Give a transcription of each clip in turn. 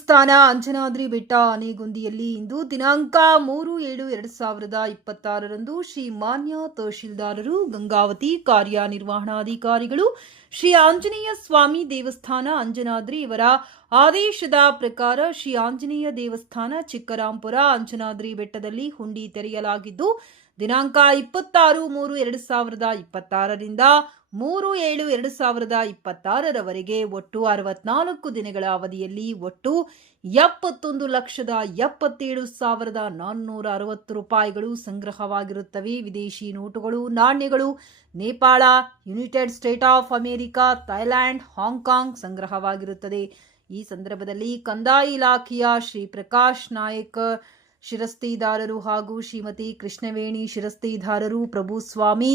ದೇವಸ್ಥಾನ ಅಂಜನಾದ್ರಿ ಬೆಟ್ಟ ಆನೆಗುಂದಿಯಲ್ಲಿ ಇಂದು ದಿನಾಂಕ 3/7/2026 ಶ್ರೀ ಮಾನ್ಯ ತಹಶೀಲ್ದಾರರು, ಗಂಗಾವತಿ ಕಾರ್ಯನಿರ್ವಹಣಾಧಿಕಾರಿಗಳು, ಶ್ರೀ ಆಂಜನೇಯ ಸ್ವಾಮಿ ದೇವಸ್ಥಾನ ಅಂಜನಾದ್ರಿ ಇವರ ಆದೇಶದ ಪ್ರಕಾರ ಶ್ರೀ ಆಂಜನೇಯ ದೇವಸ್ಥಾನ ಚಿಕ್ಕರಾಂಪುರ ಅಂಜನಾದ್ರಿ ಬೆಟ್ಟದಲ್ಲಿ ಹುಂಡಿ ತೆರೆಯಲಾಗಿದ್ದು, ದಿನಾಂಕ 26/3/2026ರಿಂದ 3/7/2026 ಒಟ್ಟು 64 ದಿನಗಳ ಅವಧಿಯಲ್ಲಿ ಒಟ್ಟು 71,77,460 ರೂಪಾಯಿಗಳು ಸಂಗ್ರಹವಾಗಿರುತ್ತವೆ. ವಿದೇಶಿ ನೋಟುಗಳು, ನಾಣ್ಯಗಳು Nepal, United State of America, Thailand, Hong Kong ಸಂಗ್ರಹವಾಗಿರುತ್ತದೆ. ಈ ಸಂದರ್ಭದಲ್ಲಿ ಕಂದಾಯ ಇಲಾಖೆಯ ಶ್ರೀ ಪ್ರಕಾಶ್ ನಾಯಕ್ ಶಿರಸ್ತಿದಾರರು ಹಾಗೂ ಶ್ರೀಮತಿ ಕೃಷ್ಣವೇಣಿ ಶಿರಸ್ತಿದಾರರು, ಪ್ರಭುಸ್ವಾಮಿ,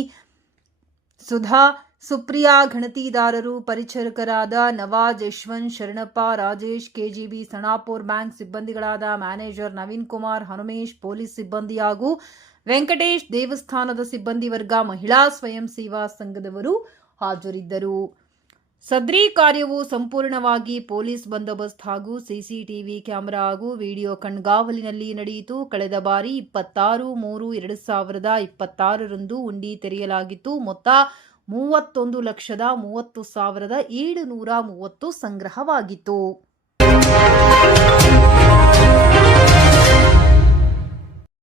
ಸುಧಾ, ಸುಪ್ರಿಯಾ ಗಣತಿದಾರರು, ಪರಿಚಾರಕರಾದ ನವಾಜ್, ಯಶವಂತ್, ಶರಣಪ್ಪ, ರಾಜೇಶ್, ಕೆಜಿಬಿ ಸಣಾಪುರ್ ಬ್ಯಾಂಕ್ ಸಿಬ್ಬಂದಿಗಳಾದ ಮ್ಯಾನೇಜರ್ ನವೀನ್ ಕುಮಾರ್, ಹನುಮೇಶ್, ಪೊಲೀಸ್ ಸಿಬ್ಬಂದಿ ಹಾಗೂ ವೆಂಕಟೇಶ್, ದೇವಸ್ಥಾನದ ಸಿಬ್ಬಂದಿ ವರ್ಗ, ಮಹಿಳಾ ಸ್ವಯಂ ಸೇವಾ ಸಂಘದವರು ಹಾಜರಿದ್ದರು. ಸದ್ರಿ ಕಾರ್ಯವು ಸಂಪೂರ್ಣವಾಗಿ ಪೊಲೀಸ್ ಬಂದೋಬಸ್ತ್ ಹಾಗೂ ಸಿಸಿಟಿವಿ ಕ್ಯಾಮೆರಾ ಹಾಗೂ ವಿಡಿಯೋ ಕಣ್ಗಾವಲಿನಲ್ಲಿ ನಡೆಯಿತು. ಕಳೆದ ಬಾರಿ 26/3/2026 ಹುಂಡಿ ತೆರೆಯಲಾಗಿತ್ತು. ಮೊತ್ತ 31,30,730 ಸಂಗ್ರಹವಾಗಿತ್ತು.